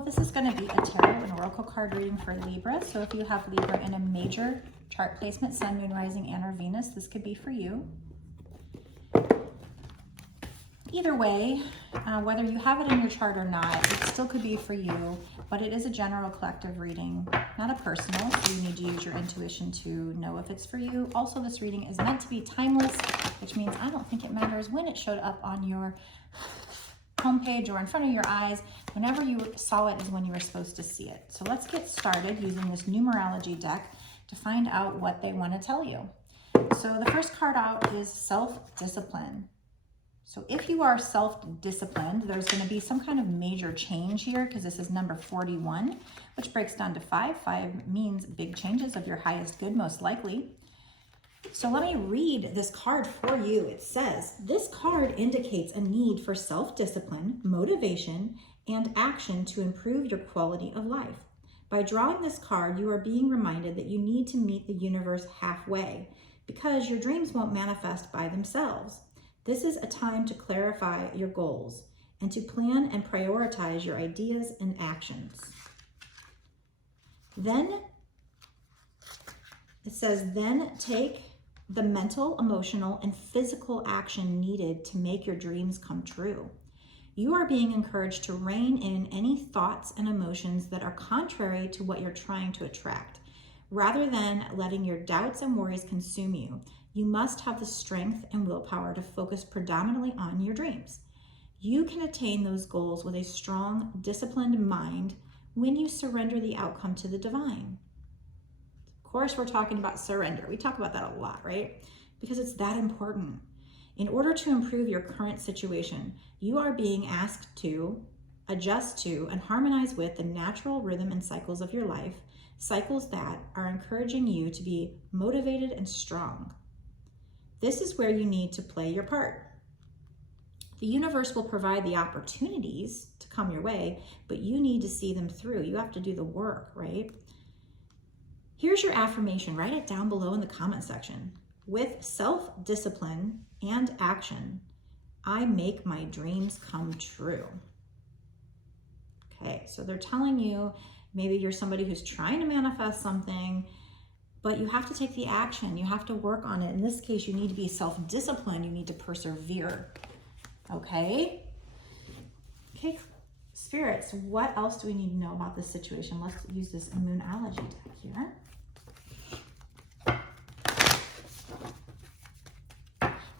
So this is going to be a tarot and oracle card reading for Libra. So if you have Libra in a major chart placement, Sun, Moon, Rising, and or Venus, this could be for you. Either way, whether you have it in your chart or not, it still could be for you, but it is a general collective reading, not a personal, so you need to use your intuition to know if it's for you. Also, this reading is meant to be timeless, which means I don't think it matters when it showed up on your homepage or in front of your eyes. Whenever you saw it is when you were supposed to see it. So let's get started using this numerology deck to find out what they want to tell you. So the first card out is self-discipline. So if you are self-disciplined, there's going to be some kind of major change here because this is number 41, which breaks down to 5. 5 means big changes of your highest good, most likely. So let me read this card for you. It says, this card indicates a need for self-discipline, motivation, and action to improve your quality of life. By drawing this card, you are being reminded that you need to meet the universe halfway because your dreams won't manifest by themselves. This is a time to clarify your goals and to plan and prioritize your ideas and actions. Then it says, then take the mental, emotional, and physical action needed to make your dreams come true. You are being encouraged to rein in any thoughts and emotions that are contrary to what you're trying to attract. Rather than letting your doubts and worries consume you, you must have the strength and willpower to focus predominantly on your dreams. You can attain those goals with a strong, disciplined mind when you surrender the outcome to the divine. Of course, we're talking about surrender. We talk about that a lot, right? Because it's that important. In order to improve your current situation, you are being asked to adjust to and harmonize with the natural rhythm and cycles of your life, cycles that are encouraging you to be motivated and strong. This is where you need to play your part. The universe will provide the opportunities to come your way, but you need to see them through. You have to do the work, right? Here's your affirmation. Write it down below in the comment section. With self-discipline and action, I make my dreams come true. Okay, so they're telling you, maybe you're somebody who's trying to manifest something, but you have to take the action. You have to work on it. In this case, you need to be self-disciplined. You need to persevere. Okay? Okay, spirits, what else do we need to know about this situation? Let's use this Moonology deck here.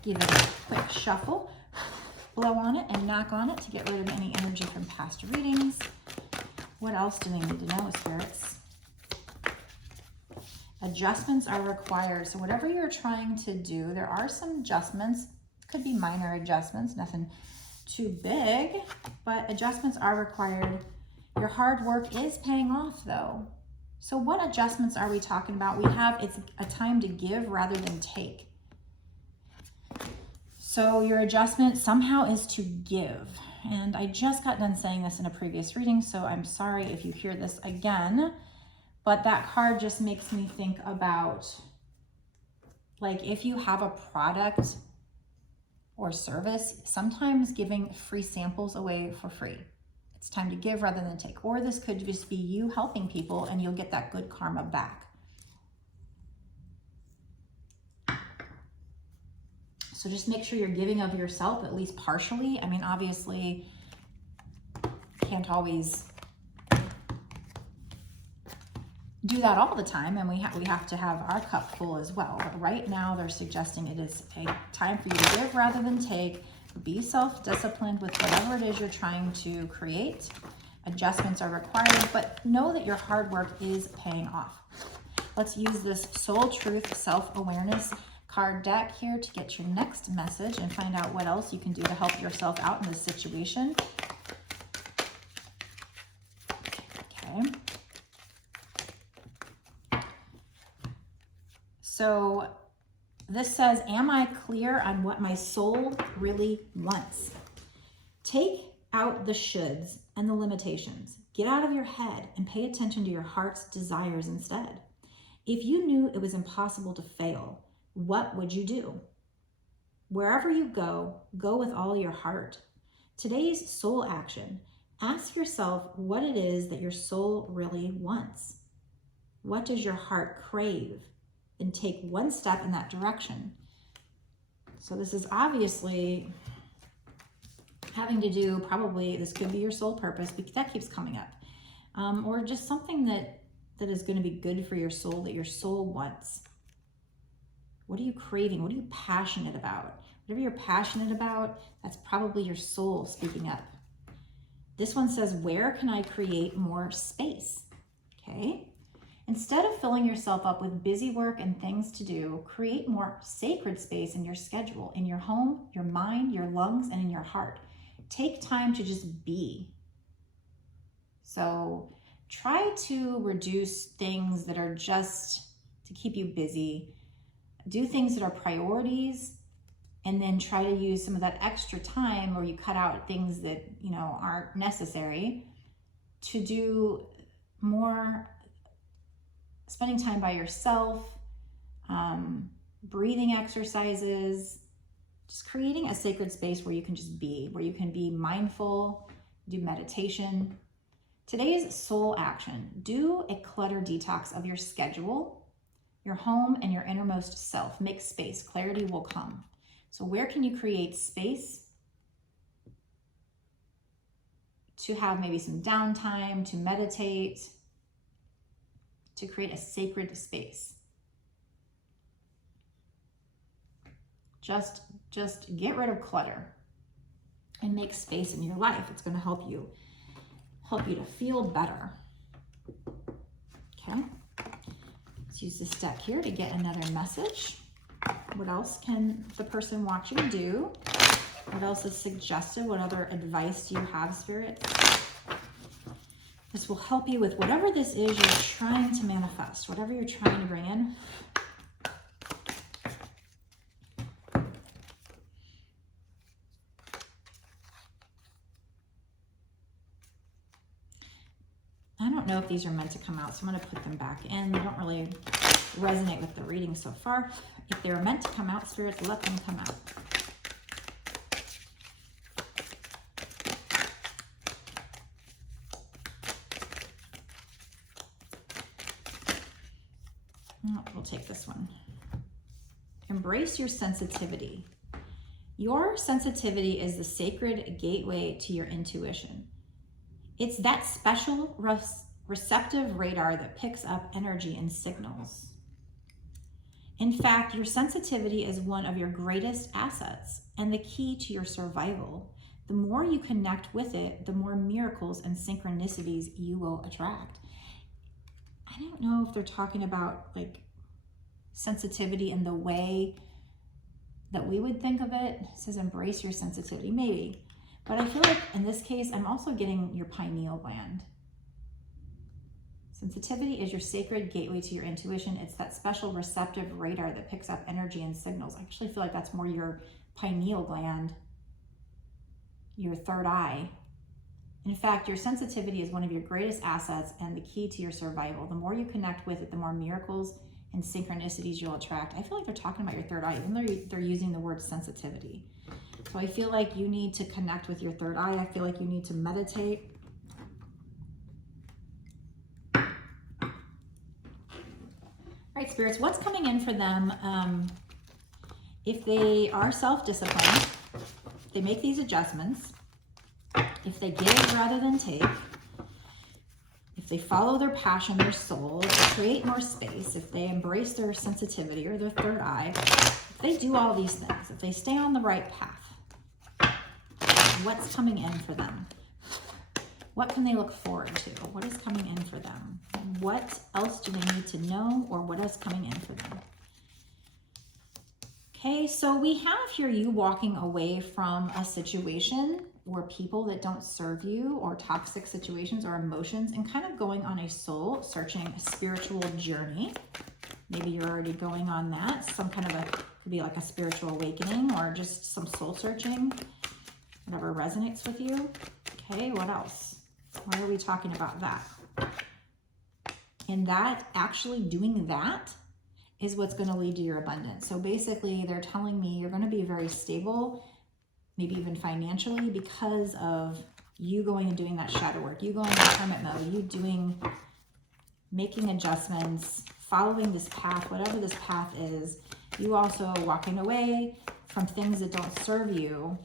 Give it a quick shuffle, blow on it and knock on it to get rid of any energy from past readings. What else do we need to know, spirits? Adjustments are required. So whatever you're trying to do, there are some adjustments. Could be minor adjustments, nothing too big, but adjustments are required. Your hard work is paying off though. So what adjustments are we talking about? We have, it's a time to give rather than take. So your adjustment somehow is to give. And I just got done saying this in a previous reading, so I'm sorry if you hear this again. But that card just makes me think about, like, if you have a product or service, sometimes giving free samples away for free. It's time to give rather than take. Or this could just be you helping people and you'll get that good karma back. So just make sure you're giving of yourself, at least partially. I mean, obviously, can't always do that all the time, and we have to have our cup full as well. But right now, they're suggesting it is a time for you to give rather than take. Be self-disciplined with whatever it is you're trying to create. Adjustments are required, but know that your hard work is paying off. Let's use this Soul Truth Self-Awareness card deck here to get your next message and find out what else you can do to help yourself out in this situation. Okay. So this says, am I clear on what my soul really wants? Take out the shoulds and the limitations. Get out of your head and pay attention to your heart's desires instead. If you knew it was impossible to fail, what would you do? Wherever you go, go with all your heart. Today's soul action. Ask yourself what it is that your soul really wants. What does your heart crave? And take one step in that direction. So this is obviously having to do, probably, this could be your soul purpose, because that keeps coming up. Or just something that is going to be good for your soul, that your soul wants. What are you craving? What are you passionate about? Whatever you're passionate about, that's probably your soul speaking up. This one says, where can I create more space? Okay. Instead of filling yourself up with busy work and things to do, create more sacred space in your schedule, in your home, your mind, your lungs, and in your heart. Take time to just be. So try to reduce things that are just to keep you busy. Do things that are priorities, and then try to use some of that extra time, or you cut out things that, you know, aren't necessary, to do more spending time by yourself, breathing exercises, just creating a sacred space where you can just be, where you can be mindful, do meditation. Today's soul action: do a clutter detox of your schedule, your home, and your innermost self. Make space. Clarity will come. So where can you create space to have maybe some downtime, to meditate, to create a sacred space? Just get rid of clutter and make space in your life. It's going to help you to feel better. Okay. Let's use this deck here to get another message. What else can the person watching do? What else is suggested? What other advice do you have, Spirit? This will help you with whatever this is you're trying to manifest, whatever you're trying to bring in. I don't know if these are meant to come out, so I'm going to put them back in. They don't really resonate with the reading so far. If they're meant to come out, Spirit, let them come out. Oh, we'll take this one. Embrace your sensitivity. Your sensitivity is the sacred gateway to your intuition. It's that special receptive radar that picks up energy and signals. In fact, your sensitivity is one of your greatest assets and the key to your survival. The more you connect with it, the more miracles and synchronicities you will attract. I don't know if they're talking about like sensitivity in the way that we would think of it. It says embrace your sensitivity, maybe. But I feel like in this case, I'm also getting your pineal gland. Sensitivity is your sacred gateway to your intuition. It's that special receptive radar that picks up energy and signals. I actually feel like that's more your pineal gland, your third eye. In fact, your sensitivity is one of your greatest assets and the key to your survival. The more you connect with it, the more miracles and synchronicities you'll attract. I feel like they're talking about your third eye, even though they're using the word sensitivity. So I feel like you need to connect with your third eye. I feel like you need to meditate. All right, spirits, what's coming in for them? If they are self-disciplined, they make these adjustments. If they give rather than take, if they follow their passion, their soul, if they create more space, if they embrace their sensitivity or their third eye, if they do all these things, if they stay on the right path, what's coming in for them? What can they look forward to? What is coming in for them? What else do they need to know, or what is coming in for them? Okay, so we have here you walking away from a situation or people that don't serve you, or toxic situations or emotions, and kind of going on a soul searching, spiritual journey. Maybe you're already going on that. Some kind of could be like a spiritual awakening or just some soul searching, whatever resonates with you. Okay, what else? Why are we talking about that? And that, actually doing that is what's going to lead to your abundance. So basically they're telling me you're going to be very stable, maybe even financially, because of you going and doing that shadow work, you going in hermit mode, you making adjustments, following this path, whatever this path is, you also walking away from things that don't serve you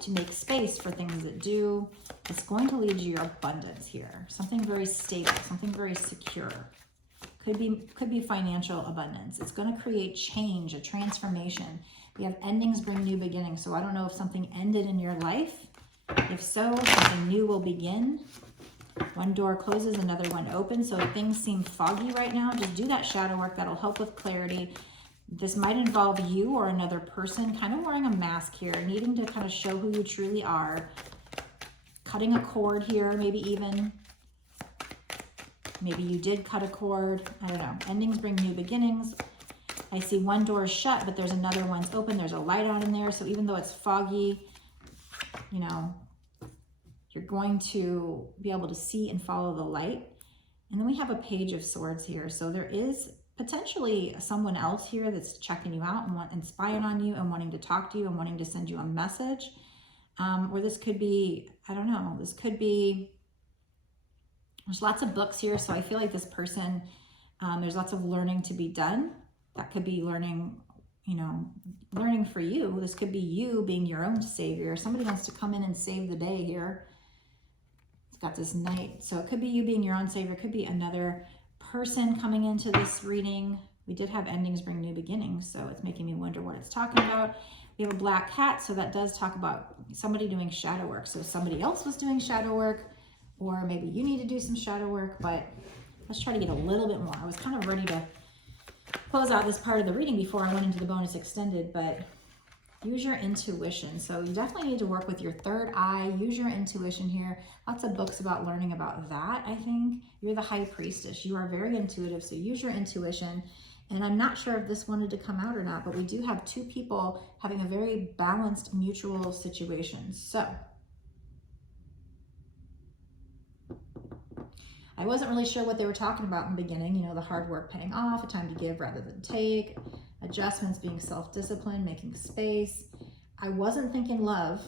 to make space for things that do. It's going to lead you to your abundance here. Something very stable, something very secure. Could be financial abundance. It's going to create change, a transformation. We have endings bring new beginnings. So I don't know if something ended in your life. If so, something new will begin. One door closes, another one opens. So if things seem foggy right now, just do that shadow work. That'll help with clarity. This might involve you or another person kind of wearing a mask here, needing to kind of show who you truly are. Cutting a cord here, maybe even. Maybe you did cut a cord. I don't know. Endings bring new beginnings. I see one door is shut, but there's another one's open. There's a light on in there. So even though it's foggy, you know, you're going to be able to see and follow the light. And then we have a Page of Swords here. So there is potentially someone else here that's checking you out and spying on you and wanting to talk to you and wanting to send you a message. Or this could be, I don't know, this could be, there's lots of books here. So I feel like this person, there's lots of learning to be done. That could be learning, you know, learning for you. This could be you being your own savior. Somebody wants to come in and save the day here. It's got this knight. So it could be you being your own savior. It could be another person coming into this reading. We did have endings bring new beginnings, so it's making me wonder what it's talking about. We have a black cat, so that does talk about somebody doing shadow work. So somebody else was doing shadow work, or maybe you need to do some shadow work, but let's try to get a little bit more. I was kind of ready to close out this part of the reading before I went into the bonus extended, but use your intuition. So you definitely need to work with your third eye. Use your intuition here. Lots of books about learning about that, I think. You're the High Priestess. You are very intuitive, so use your intuition. And I'm not sure if this wanted to come out or not, but we do have two people having a very balanced mutual situation. So I wasn't really sure what they were talking about in the beginning. You know, the hard work paying off, a time to give rather than take, adjustments, being self-disciplined, making space. I wasn't thinking love.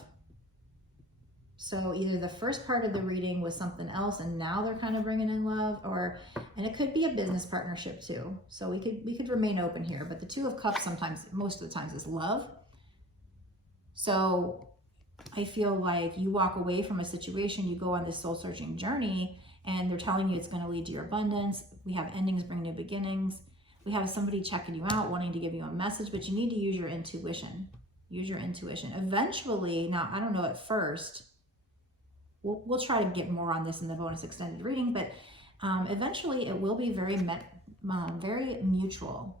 So either the first part of the reading was something else and now they're kind of bringing in love, and it could be a business partnership too. So we could remain open here, but the Two of Cups sometimes, most of the times, is love. So I feel like you walk away from a situation, you go on this soul searching journey, and they're telling you it's going to lead to your abundance. We have endings bring new beginnings. We have somebody checking you out, wanting to give you a message, but you need to use your intuition. Use your intuition. Eventually, now I don't know at first, we'll try to get more on this in the bonus extended reading, but eventually it will be very mutual.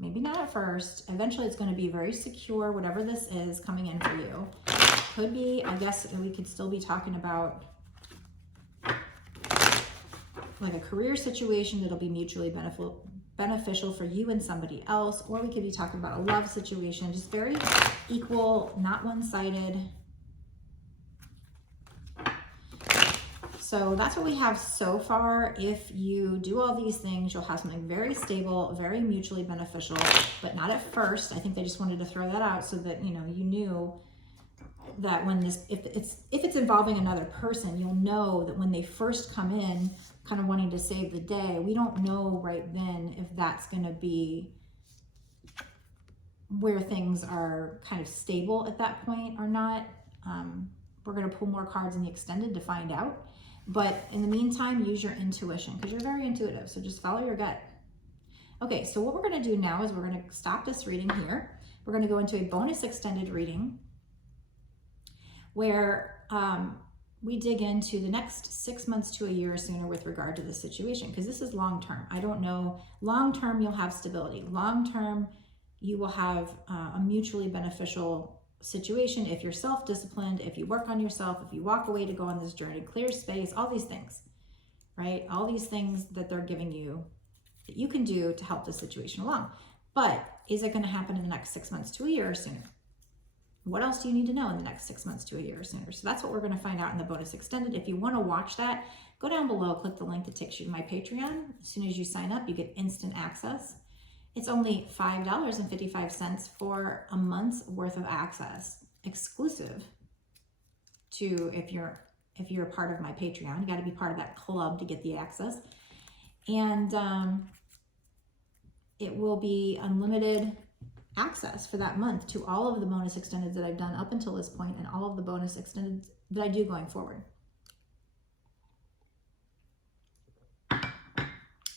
Maybe not at first. Eventually it's going to be very secure, whatever this is coming in for you. Could be, I guess we could still be talking about like a career situation that'll be mutually beneficial for you and somebody else, or we could be talking about a love situation, just very equal, not one-sided. So that's what we have so far. If you do all these things, you'll have something very stable, very mutually beneficial, but not at first. I think they just wanted to throw that out so that, you know, you knew that when this, if it's involving another person, you'll know that when they first come in, kind of wanting to save the day, we don't know right then if that's going to be where things are kind of stable at that point or not. We're going to pull more cards in the extended to find out. But in the meantime, use your intuition because you're very intuitive. So just follow your gut. Okay, so what we're going to do now is we're going to stop this reading here. We're going to go into a bonus extended reading where we dig into the next 6 months to a year or sooner with regard to the situation, because this is long term. I don't know. Long term, you'll have stability. Long term, you will have a mutually beneficial situation if you're self-disciplined, if you work on yourself, if you walk away to go on this journey, clear space, all these things, right? All these things that they're giving you that you can do to help the situation along. But is it going to happen in the next 6 months to a year or sooner? What else do you need to know in the next 6 months to a year or sooner? So that's what we're going to find out in the bonus extended. If you want to watch that, go down below, click the link that takes you to my Patreon. As soon as you sign up, you get instant access. It's only $5.55 for a month's worth of access, exclusive to if you're if you're a part of my Patreon. You got to be part of that club to get the access. And it will be unlimited access for that month to all of the bonus extended that I've done up until this point and all of the bonus extended that I do going forward.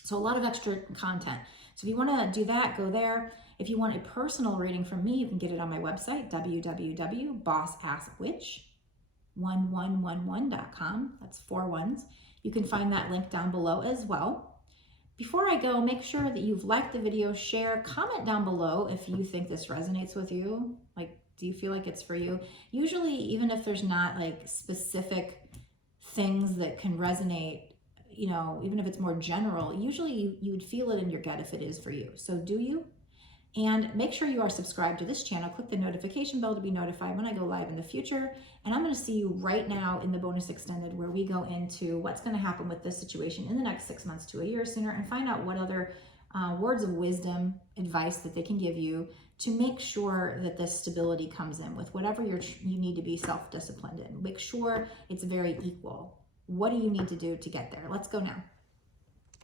So a lot of extra content. So if you want to do that, go there. If you want a personal reading from me, you can get it on my website, www.bossasswitch1111.com. That's 4 1s. You can find that link down below as well. Before I go, make sure that you've liked the video, share, comment down below if you think this resonates with you. Like, do you feel like it's for you? Usually, even if there's not like specific things that can resonate, you know, even if it's more general, usually you would feel it in your gut if it is for you. So do you? And make sure you are subscribed to this channel. Click the notification bell to be notified when I go live in the future. And I'm going to see you right now in the bonus extended, where we go into what's going to happen with this situation in the next 6 months to a year sooner, and find out what other words of wisdom, advice that they can give you to make sure that this stability comes in with whatever you need to be self-disciplined in. Make sure it's very equal. What do you need to do to get there? Let's go now.